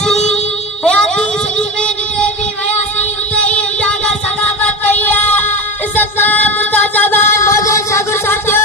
वयासी हयाती सॼी में जिते भी वयासी उते ही उजागर सखावत कई है। इज्जत मुस्ताद साहबान मौजूद शागिर्द साथियों